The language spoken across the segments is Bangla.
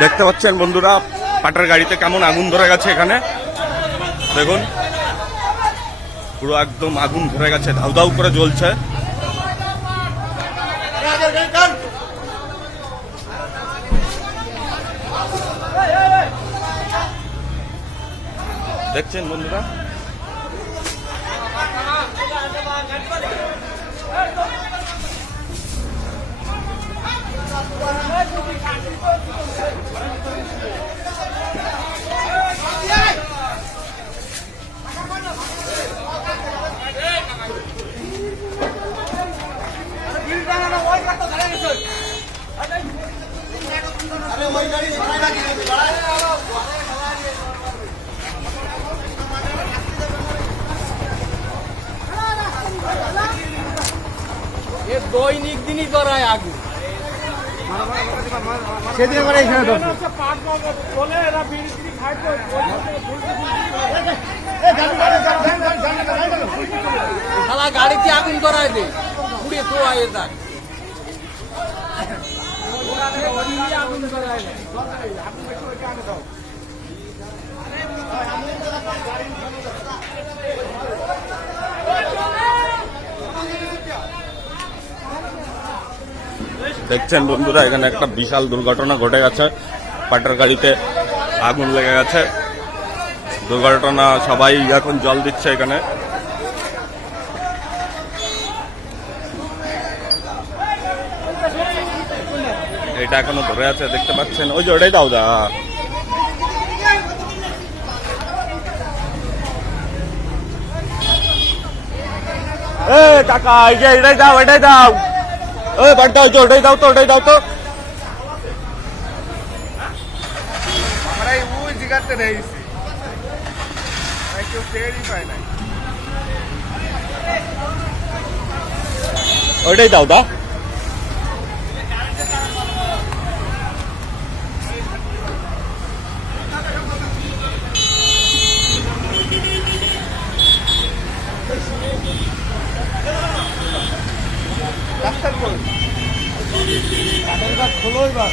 দেখতে পাচ্ছেন বন্ধুরা পাটার গাড়িতে কেমন আগুন ধরে গেছে। এখানে দেখুন পুরো একদম আগুন ধরে গেছে, ধাউ ধাউ করে জ্বলছে। দেখছেন বন্ধুরা দৈনিক দিনই করায় আগুন। সেদিন আমার এখানে শালা গাড়িতে আগুন করায় দে, পুড়িয়ে তো আয় তার আগুন করায় দে। দেখছেন বন্ধুরা এখানে একটা বিশাল দুর্ঘটনা ঘটে গেছে। পাটার গাড়িতে আগুন লেগে গেছে, দুর্ঘটনা। সবাই এখন জল দিচ্ছে এখানে। এটা এখনো ধরে আছে, দেখতে পাচ্ছেন। ওই যে ওটাই দাও দা, কাকা এই যে এটাই দাও, এটাই দাও। ওই বাড়িটা ওই যে ওটাই দাও তো, ওটাই দাও তো। আমরা ওই জায়গাতে রয়েছি, কেউ টেরই পায় না। ওইটাই দাও দা। ডাক্তার করুন, খোলো এবার।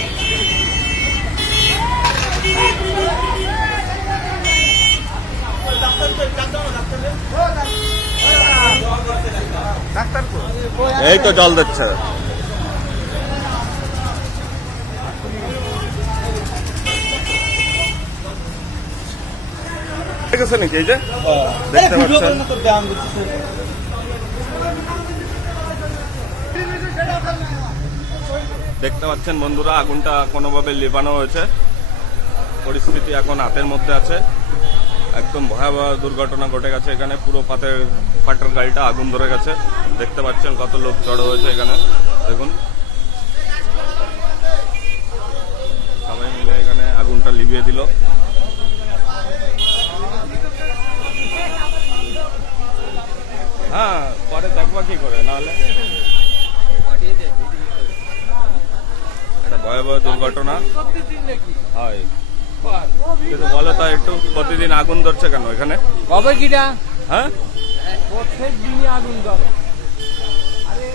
ডাক্তার করুন, এই তো জল দিচ্ছে। ঠিক আছে নাকি? এই যে দেখতে পাচ্ছেন দেখতে পাচ্ছেন বন্ধুরা আগুনটা কোনোভাবে লিভানো হয়েছে। পরিস্থিতি এখন হাতের মধ্যে আছে। একদম ভয়াবহ দুর্ঘটনা ঘটে গেছে এখানে। পুরো পাটার গাড়িটা আগুন ধরে গেছে। দেখতে পাচ্ছেন কত লোক জড়ো হয়েছে এখানে। দেখুন সবাই মিলে এখানে আগুনটা লিভিয়ে দিল। হ্যাঁ, পরে দেখবা কি করে, নাহলে এটা ভয়াবহ দুর্ঘটনা হয়। কিন্তু বলো তো একটু, প্রতিদিন আগুন ধরছে কেন এখানে? কবে কিটা? হ্যাঁ, প্রত্যেক দিনই আগুন ধরে। আরে